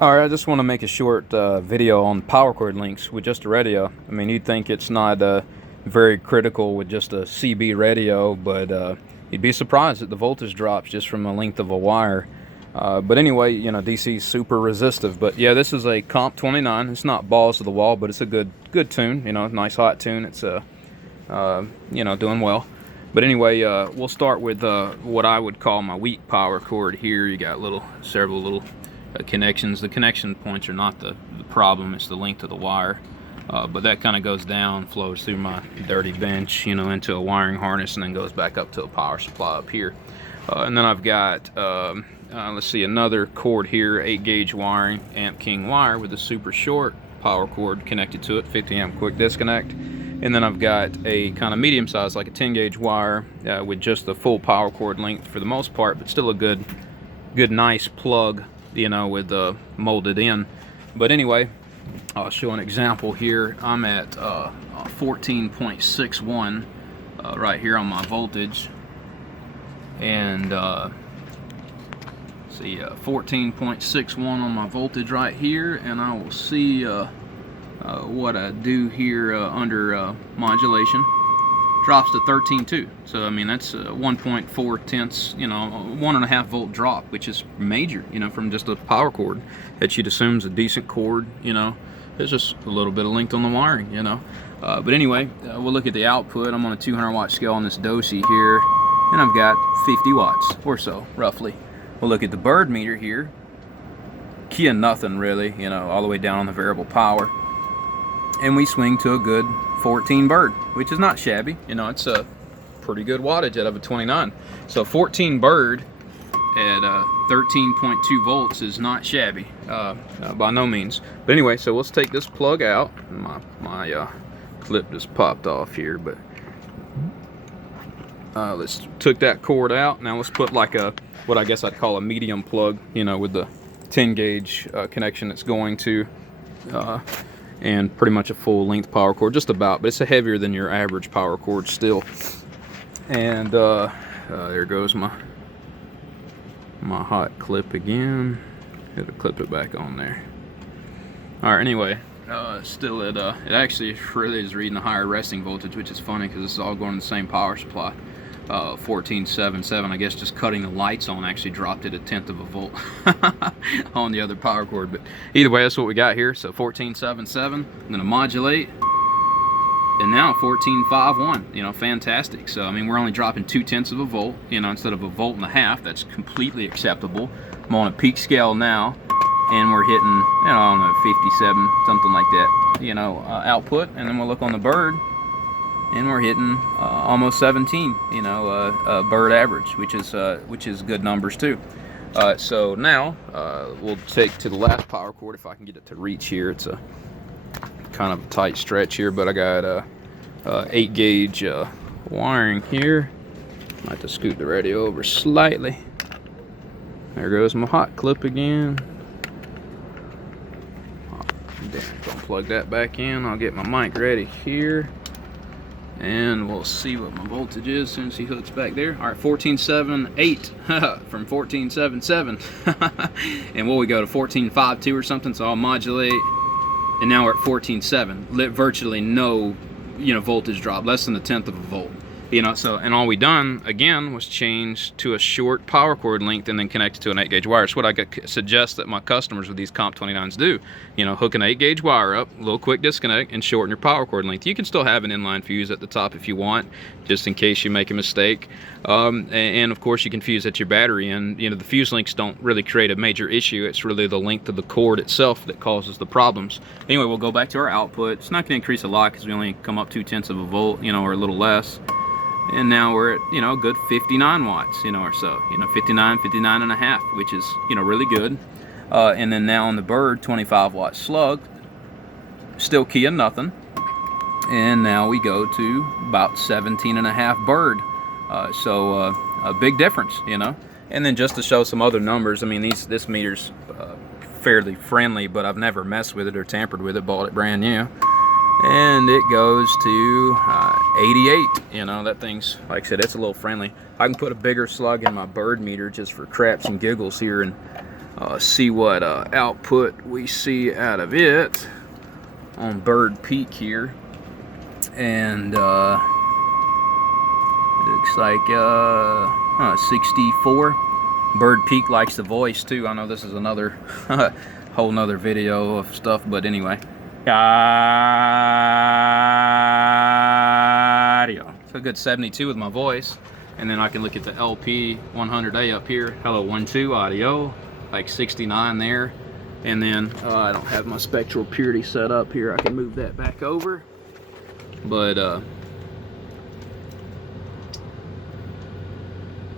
Alright, I just want to make a short video on power cord links with just a radio. I mean, you'd think it's not very critical with just a CB radio, but you'd be surprised at the voltage drops just from the length of a wire. But anyway, you know, DC is super resistive. But yeah, this is a Comp 29. It's not balls to the wall, but it's a good tune. You know, nice hot tune. It's you know, doing well. But anyway, we'll start with what I would call my weak power cord here. You got several little connections. The connection points are not the problem, it's the length of the wire. But that kind of goes down, flows through my dirty bench, you know, into a wiring harness, and then goes back up to a power supply up here. And then I've got, let's see, another cord here, 8-gauge wiring, Amp King wire with a super short power cord connected to it, 50 amp quick disconnect. And then I've got a kind of medium size, like a 10-gauge wire with just the full power cord length for the most part, but still a good nice plug, you know, with molded in. But anyway, I'll show an example here. I'm at 14.61 right here on my voltage, and see, 14.61 on my voltage right here, and I will see what I do here under modulation. Drops to 13.2. So I mean, that's 1.4 tenths, you know, 1.5 volt drop, which is major, you know, from just a power cord that you'd assume is a decent cord. You know, there's just a little bit of length on the wiring, you know. But anyway, we'll look at the output. I'm on a 200 watt scale on this Dosi here, and I've got 50 watts or so, roughly. We'll look at the bird meter here. Key of nothing really, you know, all the way down on the variable power. And we swing to a good 14 bird, which is not shabby. You know, it's a pretty good wattage out of a 29. So 14 bird at 13.2 volts is not shabby, by no means. But anyway, so let's take this plug out. My clip just popped off here, but let's took that cord out. Now let's put like what I guess I'd call a medium plug, you know, with the 10-gauge connection it's going to. And pretty much a full length power cord, just about, but it's heavier than your average power cord still. And there goes my hot clip again. Gotta clip it back on there. All right, anyway, still it actually really is reading a higher resting voltage, which is funny because this is all going to the same power supply. 14.77. I guess just cutting the lights on actually dropped it 1/10 of a volt on the other power cord. But either way, that's what we got here. So 14.77. I'm gonna modulate, and now 14.51. You know, fantastic. So I mean, we're only dropping 2/10 of a volt. You know, instead of 1.5 volts. That's completely acceptable. I'm on a peak scale now, and we're hitting, you know, I don't know, 57, something like that. You know, output, and then we'll look on the bird. And we're hitting almost 17, you know, bird average, which is good numbers too. So now we'll take to the last power cord if I can get it to reach here. It's a kind of a tight stretch here, but I got 8-gauge wiring here. I have to scoot the radio over slightly. There goes my hot clip again. Gonna plug that back in. I'll get my mic ready here. And we'll see what my voltage is as soon as he hooks back there. All right, 14.78 from 14.77. And will we go to 14.52 or something? So I'll modulate, and now we're at 14.7. Virtually no, you know, voltage drop, less than 1/10 of a volt. You know, so, and all we done again was change to a short power cord length and then connect it to an 8-gauge wire. It's what I suggest that my customers with these Comp 29s do. You know, hook an 8-gauge wire up, a little quick disconnect, and shorten your power cord length. You can still have an inline fuse at the top if you want, just in case you make a mistake. And of course you can fuse at your battery, and you know, the fuse links don't really create a major issue. It's really the length of the cord itself that causes the problems. Anyway, we'll go back to our output. It's not going to increase a lot because we only come up 2/10 of a volt, you know, or a little less. And now we're at, you know, a good 59 watts, you know, or so, you know, 59 and a half, which is, you know, really good. And then now on the bird, 25 watt slug, still key of nothing. And now we go to about 17 and a half bird. So a big difference, you know. And then just to show some other numbers, I mean, this meter's fairly friendly, but I've never messed with it or tampered with it, bought it brand new. And it goes to 88. You know, that thing's, like I said, it's a little friendly. I can put a bigger slug in my bird meter just for craps and giggles here, and see what output we see out of it on bird peak here. And looks like 64. Bird peak likes the voice too. I know this is another whole nother video of stuff, but anyway. Audio. So a good 72 with my voice. And then I can look at the LP 100A up here. Hello 1-2 audio, like 69 there. And then I don't have my spectral purity set up here. I can move that back over. But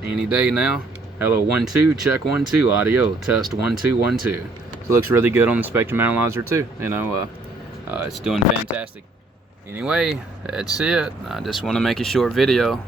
any day now. Hello 1-2, check 1-2 audio, test 1-2 1-2. So it looks really good on the spectrum analyzer too. You know, it's doing fantastic. Anyway, that's it. I just want to make a short video.